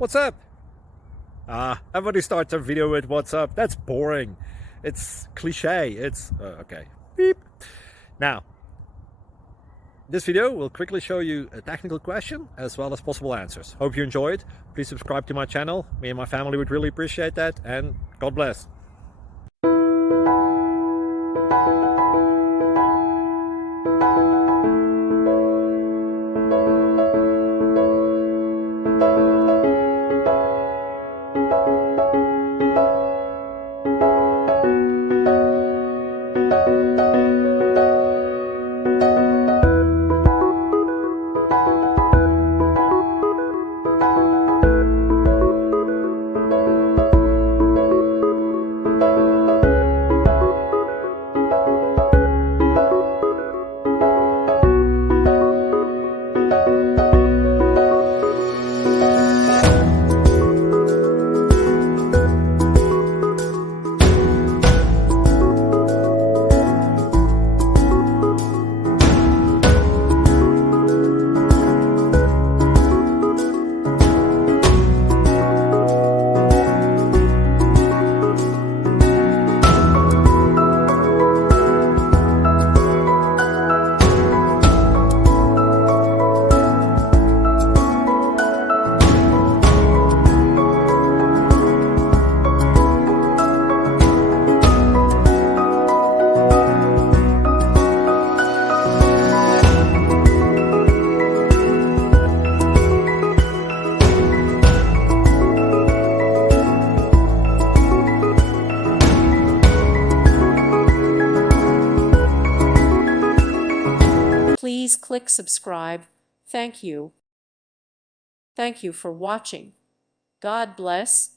What's up? Everybody starts their video with what's up. That's boring. It's cliche. It's okay. Beep. Now, this video will quickly show you a technical question as well as possible answers. Hope you enjoyed. Please subscribe to my channel. Me and my family would really appreciate that, and God bless. Please click subscribe. Thank you. Thank you for watching. God bless.